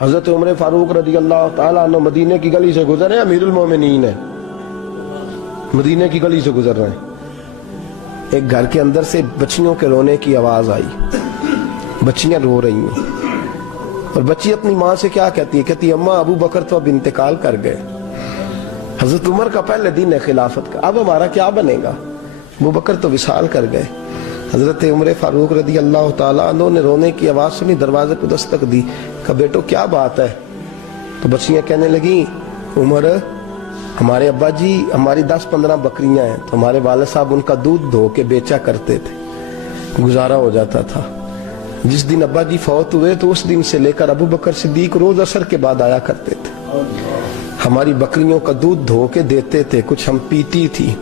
حضرت عمر فاروق رضی اللہ تعالیٰ عنہ مدینے کی گلی سے گزر رہے ہیں، امیر المومنین ہے، مدینے کی گلی سے گزر رہے ہیں، ایک گھر کے اندر سے بچیوں کے رونے کی آواز آئی، بچیاں رو رہی ہیں، اور بچی اپنی ماں سے کیا کہتی ہے؟ کہتی ہے اماں ابو بکر تو اب انتقال کر گئے، حضرت عمر کا پہلے دن ہے خلافت کا، اب ہمارا کیا بنے گا؟ ابو بکر تو وصال کر گئے۔ حضرت عمر فاروق رضی اللہ تعالیٰ عنہ نے رونے کی آواز سنی، دروازے کو دستک دی، کہا بیٹو کیا بات ہے؟ تو بچیاں کہنے لگیں عمر ہمارے ابا جی ہماری 10-15 بکریاں ہیں، تو ہمارے والد صاحب ان کا دودھ دھو کے بیچا کرتے تھے، گزارا ہو جاتا تھا۔ جس دن ابا جی فوت ہوئے تو اس دن سے لے کر ابو بکر صدیق روز عصر کے بعد آیا کرتے تھے، ہماری بکریوں کا دودھ دھو کے دیتے تھے، کچھ ہم پیتی تھی،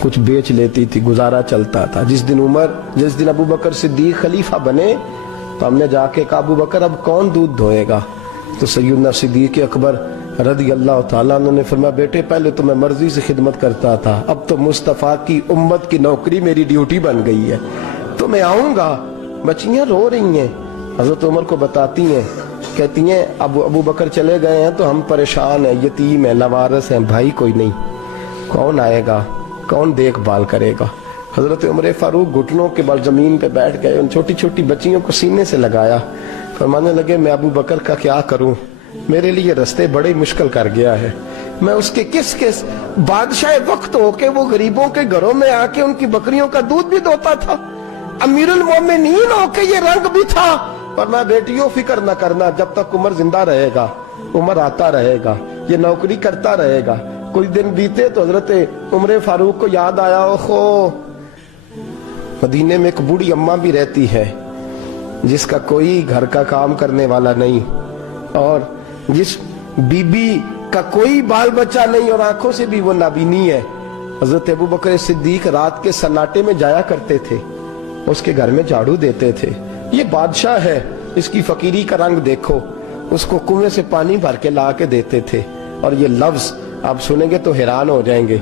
کچھ بیچ لیتی تھی، گزارا چلتا تھا۔ جس دن ابو بکر صدیق خلیفہ بنے تو ہم نے جا کے کہا ابو بکر اب کون دودھ دھوئے گا؟ تو سیدنا صدیق اکبر رضی اللہ تعالیٰ عنہ نے فرمایا بیٹے پہلے تو میں مرضی سے خدمت کرتا تھا، اب تو مصطفیٰ کی امت کی نوکری میری ڈیوٹی بن گئی ہے، تو میں آؤں گا۔ بچیاں رو رہی ہیں، حضرت عمر کو بتاتی ہیں، کہتی ہیں ابو بکر چلے گئے ہیں تو ہم پریشان ہیں، یتیم ہیں، لاوارث ہیں، بھائی کوئی نہیں، کون آئے گا، کون دیکھ بھال کرے گا؟ حضرت عمر فاروق گھٹنوں کے بل زمین پہ بیٹھ گئے، ان چھوٹی چھوٹی بچیوں کو سینے سے لگایا، فرمانے لگے میں ابو بکر کا کیا کروں، میرے لیے رستے بڑے مشکل کر گیا ہے، میں اس کے کس بادشاہ وقت ہو کے وہ غریبوں کے گھروں میں آ کے ان کی بکریوں کا دودھ بھی دوتا تھا، امیر المومنین ہو کے یہ رنگ بھی تھا، پر میں بیٹیوں فکر نہ کرنا، جب تک عمر زندہ رہے گا، عمر آتا رہے گا، یہ نوکری کرتا رہے گا۔ کچھ دن بیتے تو حضرت عمر فاروق کو یاد آیا اوہو مدینے میں ایک بوڑھی اماں بھی رہتی ہے جس کا کوئی گھر کا کام کرنے والا نہیں، اور جس بی بی کا کوئی بال بچہ نہیں، اور آنکھوں سے بھی وہ نابینی ہے۔ حضرت ابو بکر صدیق رات کے سناٹے میں جایا کرتے تھے، اس کے گھر میں جھاڑو دیتے تھے، یہ بادشاہ ہے، اس کی فقیری کا رنگ دیکھو، اس کو کنویں سے پانی بھر کے لا کے دیتے تھے، اور یہ لفظ آپ سنیں گے تو حیران ہو جائیں گے۔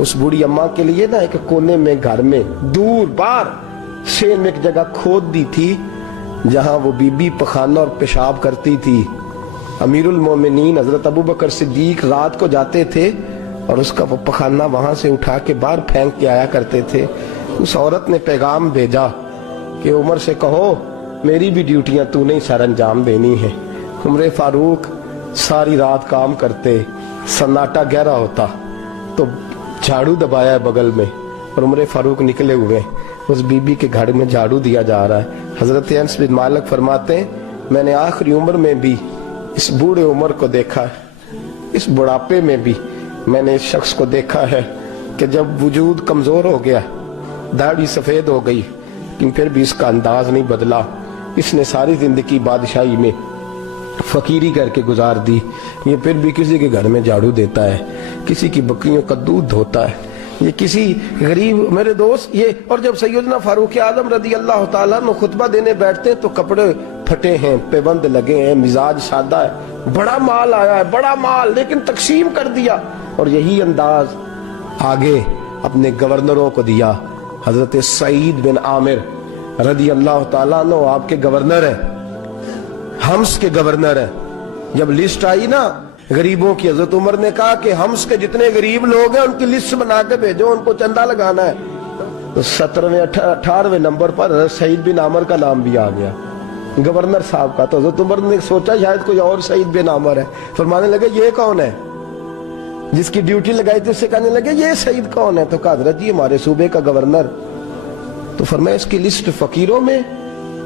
اس بوڑھی اماں کے لیے نا ایک کونے میں گھر میں دور بار شین میں ایک جگہ کھود دی تھی جہاں وہ بی بی پخانہ اور پیشاب کرتی تھی۔ امیر المومنین حضرت ابو بکر صدیق رات کو جاتے تھے اور اس کا وہ پخانہ وہاں سے اٹھا کے باہر پھینک کے آیا کرتے تھے۔ اس عورت نے پیغام بھیجا کہ عمر سے کہو میری بھی ڈیوٹیاں تو نہیں سر انجام دینی ہے۔ عمر فاروق ساری رات کام کرتے، سناٹا گہرا ہوتا تو جھاڑو دبایا ہے بغل میں، اور عمر فاروق نکلے ہوئے اس بی بی کے گھر میں جھاڑو دیا جا رہا ہے۔ حضرت انس بن مالک فرماتے ہیں میں نے آخری عمر میں بھی اس بوڑھے عمر کو دیکھا ہے، اس بڑھاپے میں بھی میں نے اس شخص کو دیکھا ہے کہ جب وجود کمزور ہو گیا، داڑھی سفید ہو گئی، لیکن پھر بھی اس کا انداز نہیں بدلا، اس نے ساری زندگی بادشاہی میں فقیری کر کے گزار دی، یہ پھر بھی کسی کے گھر میں جھاڑو دیتا ہے، کسی کی بکریوں کا دودھ دھوتا ہے، یہ کسی غریب میرے دوست یہ۔ اور جب سیدنا فاروق اعظم رضی اللہ تعالیٰ عنہ خطبہ دینے بیٹھتے ہیں تو کپڑے پھٹے ہیں، پیبند لگے ہیں، مزاج سادہ ہے، بڑا مال آیا ہے، بڑا مال، لیکن تقسیم کر دیا، اور یہی انداز آگے اپنے گورنروں کو دیا۔ حضرت سعید بن عامر رضی اللہ تعالیٰ عنہ آپ کے گورنر ہیں، حمص کے گورنر ہیں۔ جب لسٹ آئی نا غریبوں کی، حضرت عمر نے کہا کہ حمص کے جتنے غریب لوگ ہیں ان کی لسٹ بنا کے بھیجو، ان کو چندہ لگانا ہے۔ تو 18ویں نمبر پر حضرت سعید بن عامر کا نام بھی آ گیا، گورنر صاحب کا۔ تو حضرت عمر نے سوچا شاید کوئی اور سعید بن عامر ہے، فرمانے لگے یہ کون ہے؟ جس کی ڈیوٹی لگائی تھی اس سے کہنے لگے یہ سعید کون ہے؟ تو کہا حضرت جی ہمارے صوبے کا گورنر۔ تو فرمایا اس کی لسٹ فقیروں میں؟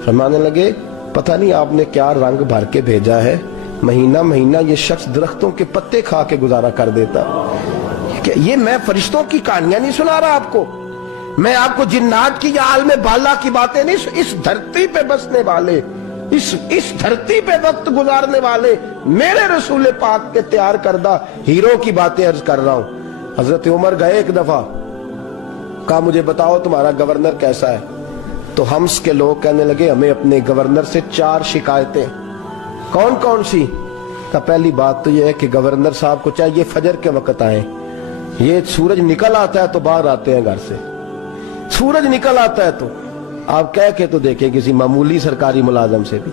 فرمانے لگے پتہ نہیں آپ نے کیا رنگ بھر کے بھیجا ہے، مہینہ مہینہ یہ شخص درختوں کے پتے کھا کے گزارا کر دیتا ہے۔ یہ میں فرشتوں کی کہانیاں نہیں سنا رہا آپ کو، میں آپ کو جنات کی یا عالم بالا کی باتیں نہیں، اس دھرتی پہ بسنے والے، اس دھرتی پہ وقت گزارنے والے میرے رسول پاک کے تیار کردہ ہیرو کی باتیں عرض کر رہا ہوں۔ حضرت عمر گئے ایک دفعہ، کہا مجھے بتاؤ تمہارا گورنر کیسا ہے؟ تو حمص کے لوگ کہنے لگے ہمیں اپنے گورنر سے 4 شکایتیں۔ کون کون سی؟ کہ پہلی بات تو یہ ہے کہ گورنر صاحب کو چاہیے فجر کے وقت آئیں، یہ سورج نکل آتا ہے تو باہر آتے ہیں گھر سے، سورج نکل آتا ہے تو آپ کہہ کے تو دیکھیں کسی معمولی سرکاری ملازم سے بھی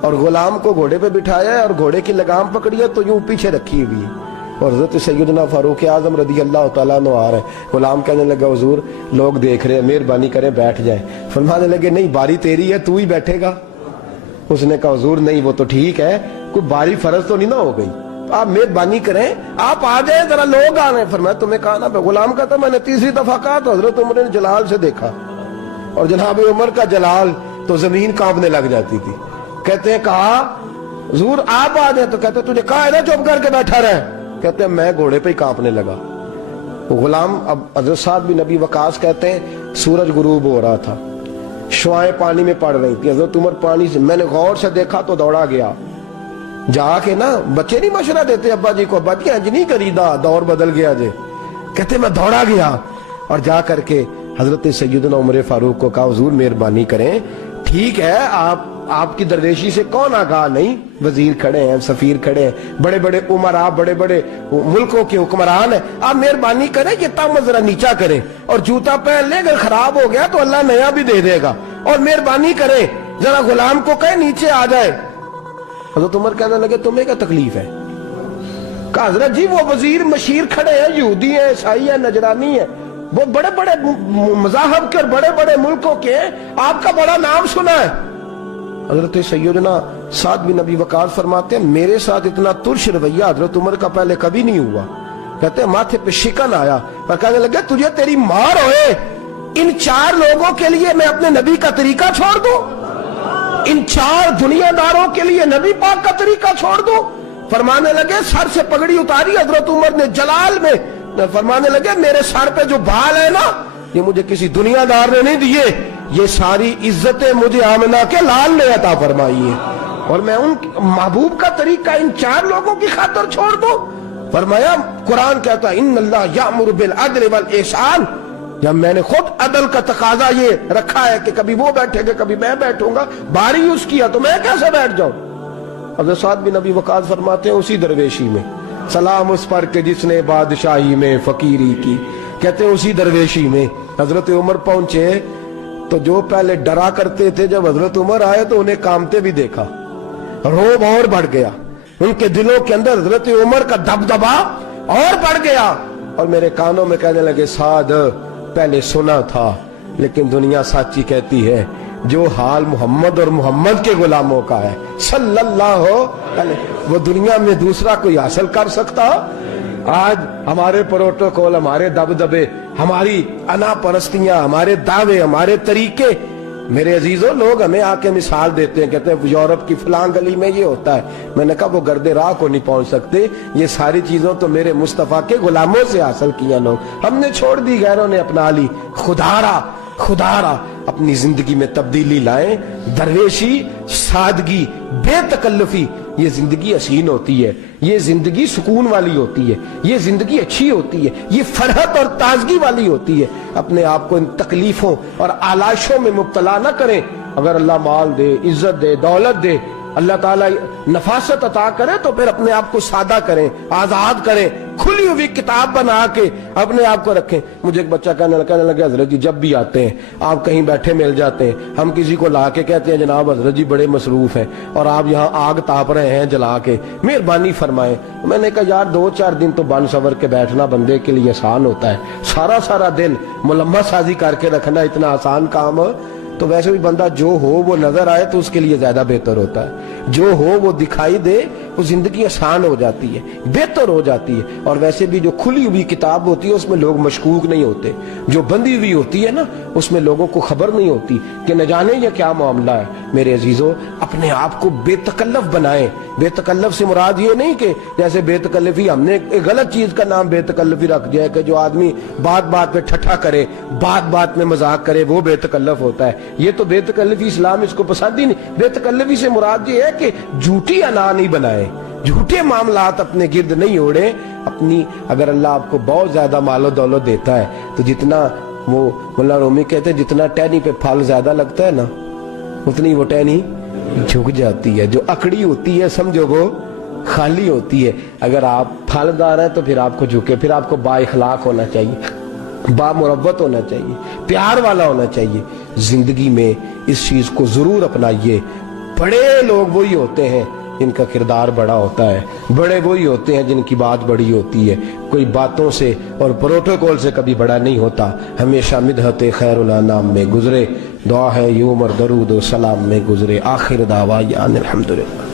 اور غلام کو گھوڑے پہ بٹھایا ہے اور گھوڑے کی لگام پکڑی ہے تو یوں پیچھے رکھی ہوئی ہے، اور حضرت سیدنا فاروق اعظم رضی اللہ تعالیٰ عنہ آ رہے ہیں۔ غلام کہنے لگا حضور لوگ دیکھ رہے ہیں، مہربانی کریں بیٹھ جائیں۔ فرمانے لگے نہیں، باری تیری ہے، تو ہی بیٹھے گا۔ اس نے کہا حضور نہیں، وہ تو ٹھیک ہے، کوئی باری فرض تو نہیں نہ ہو گئی، آپ مہربانی کریں آپ آ جائیں، ذرا لوگ آ رہے ہیں۔ فرمایا تمہیں کہا نا، غلام کہتا میں نے تیسری دفعہ کہا تو حضرت عمر نے جلال سے دیکھا، اور جناب عمر کا جلال تو زمین کانپنے لگ جاتی تھی۔ کہتے ہیں کہا حضور آپ آ جائیں، تو کہتے تجھے کہا ہے نا چپ کر کے بیٹھا رہے، کہتے ہیں میں گھوڑے پہ ہی کانپنے لگا۔ غلام اب حضرت سعد بن ابی وقاص کہتے ہیں سورج غروب ہو رہا تھا، شعائیں پانی میں پڑ رہی تھی، حضرت عمر پانی سے، میں نے غور سے دیکھا تو دوڑا گیا، جا کے نا بچے نہیں مشورہ دیتے ابا جی کو، ابا جی انج نہیں کری دا، دور بدل گیا جے، کہتے میں دوڑا گیا اور جا کر کے حضرت سیدنا عمر فاروق کو کہا حضور مہربانی کریں، ٹھیک ہے آپ کی درویشی سے کون آگاہ نہیں، وزیر کھڑے ہیں، سفیر کھڑے ہیں، بڑے بڑے عمرا، بڑے بڑے ملکوں کے حکمران ہیں، آپ مہربانی کریں یہ تم ذرا نیچا کریں، اور جوتا پہن لے، اگر خراب ہو گیا تو اللہ نیا بھی دے دے گا، اور مہربانی کریں ذرا غلام کو کہیں نیچے آ جائے۔ حضرت عمر کہنے لگے تمہیں کیا تکلیف ہے؟ کہا حضرت جی وہ وزیر مشیر کھڑے ہیں، یہودی ہیں، عیسائی ہیں، نجرانی ہیں، وہ بڑے بڑے مذاہب کے اور بڑے بڑے ملکوں کے ہیں، آپ کا بڑا نام سنا ہے۔ حضرت سیدنا سعد بن ابی وقاص فرماتے ہیں میرے ساتھ اتنا ترش رویہ حضرت عمر کا پہلے کبھی نہیں ہوا، کہتے ہیں ماتھے پہ شکن آیا اور کہنے لگے تجھے تیری مار ہوئے، ان 4 لوگوں کے لیے میں اپنے نبی کا طریقہ چھوڑ دوں، ان 4 دنیا داروں کے لیے نبی پاک کا طریقہ چھوڑ دوں؟ فرمانے لگے سر سے پگڑی اتاری حضرت عمر نے جلال میں، فرمانے لگے میرے سر پہ جو بال ہے نا یہ مجھے کسی دنیا دار نے نہیں دیے، یہ ساری عزتیں مجھے آمنہ کے لال نے عطا فرمائی ہے، اور میں ان محبوب کا طریقہ ان 4 لوگوں کی خاطر چھوڑ دوں؟ فرمایا قرآن کہتا ہے ان اللہ یأمر بالعدل والاحسان، جب میں نے خود عدل کا تقاضا یہ رکھا ہے کہ کبھی وہ بیٹھے گا کبھی میں بیٹھوں گا، باری اس کیا تو میں کیسے بیٹھ جاؤں؟ حضرت سعد بن ابی وقاص فرماتے ہیں اسی درویشی میں سلام اس پر کہ جس نے بادشاہی میں فقیری کی، کہتے ہیں اسی درویشی میں حضرت عمر پہنچے تو جو پہلے ڈرا کرتے تھے جب حضرت عمر آئے تو انہیں کامتے بھی دیکھا، روب اور بڑھ گیا، ان کے دلوں کے اندر حضرت عمر کا دبدبا اور بڑھ گیا، اور میرے کانوں میں کہنے لگے سعد پہلے سنا تھا لیکن دنیا سچی کہتی ہے جو حال محمد اور محمد کے غلاموں کا ہے صلی اللہ علیہ، وہ دنیا میں دوسرا کوئی حاصل کر سکتا؟ آج ہمارے پروٹوکول، ہمارے دبدبے، ہماری انا پرستیاں، ہمارے دعوے، ہمارے طریقے، میرے عزیزوں لوگ ہمیں آ کے مثال دیتے ہیں، کہتے ہیں یورپ کی فلاں گلی میں یہ ہوتا ہے، میں نے کہا وہ گرد راہ کو نہیں پہنچ سکتے، یہ ساری چیزوں تو میرے مصطفیٰ کے غلاموں سے حاصل کیا لوگ، ہم نے چھوڑ دی، غیروں نے اپنا لی۔ خدا را اپنی زندگی میں تبدیلی لائیں، درویشی، سادگی، بے تکلفی، یہ زندگی حسین ہوتی ہے، یہ زندگی سکون والی ہوتی ہے، یہ زندگی اچھی ہوتی ہے، یہ فرحت اور تازگی والی ہوتی ہے۔ اپنے آپ کو ان تکلیفوں اور آلائشوں میں مبتلا نہ کریں، اگر اللہ مال دے، عزت دے، دولت دے، اللہ تعالیٰ نفاست عطا کرے تو پھر اپنے آپ کو سادہ کریں، آزاد کریں، کھلی ہوئی کتاب بنا کے اپنے آپ کو رکھیں۔ مجھے ایک بچہ کہنے لگا حضرت جی جب بھی آتے ہیں آپ کہیں بیٹھے مل جاتے ہیں، ہم کسی کو لا کے کہتے ہیں جناب حضرت جی بڑے مصروف ہیں اور آپ یہاں آگ تاپ رہے ہیں جلا کے، مہربانی فرمائیں۔ میں نے کہا یار 2-4 دن تو بن سور کے بیٹھنا بندے کے لیے آسان ہوتا ہے، سارا دن ملمہ سازی کر کے رکھنا اتنا آسان کام؟ تو ویسے بھی بندہ جو ہو وہ نظر آئے تو اس کے لیے زیادہ بہتر ہوتا ہے، جو ہو وہ دکھائی دے وہ زندگی آسان ہو جاتی ہے، بہتر ہو جاتی ہے۔ اور ویسے بھی جو کھلی ہوئی کتاب ہوتی ہے اس میں لوگ مشکوک نہیں ہوتے، جو بندی ہوئی ہوتی ہے نا اس میں لوگوں کو خبر نہیں ہوتی کہ نہ جانے یہ کیا معاملہ ہے۔ میرے عزیزوں اپنے آپ کو بے تکلف بنائیں۔ بے تکلف سے مراد یہ نہیں کہ جیسے بے تکلفی ہم نے ایک غلط چیز کا نام بے تکلفی رکھ دیا ہے کہ جو آدمی بات پہ ٹھٹھا کرے، بات میں مذاق کرے وہ بے تکلف ہوتا ہے، یہ تو بے تکلفی اسلام اس کو پسند ہی نہیں۔ بے تکلفی سے مراد یہ ہے کہ جھوٹی انا نہیں بنائے، جھوٹے معاملات اپنے گرد نہیں اوڑے۔ اپنی اگر اللہ آپ کو بہت زیادہ مال و دولت دیتا ہے تو جتنا وہ مولانا رومی کہتے ہیں جتنا ٹہنی پہ پھل زیادہ لگتا ہے نا اتنی وہ ٹہنی جھک جاتی ہے، جو اکڑی ہوتی ہے سمجھو وہ خالی ہوتی ہے۔ اگر آپ پھلدار ہیں تو پھر آپ کو جھکے، پھر آپ کو با اخلاق ہونا چاہیے، با مربت ہونا چاہیے، پیار والا ہونا چاہیے۔ زندگی میں اس چیز کو ضرور اپنائیے، بڑے لوگ وہی ہوتے ہیں جن کا کردار بڑا ہوتا ہے، بڑے وہی ہوتے ہیں جن کی بات بڑی ہوتی ہے، کوئی باتوں سے اور پروٹوکول سے کبھی بڑا نہیں ہوتا، ہمیشہ مدحت خیر الانام میں گزرے، دعا ہے یہ عمر درود و سلام میں گزرے۔ آخر دعویٰ الحمدللہ۔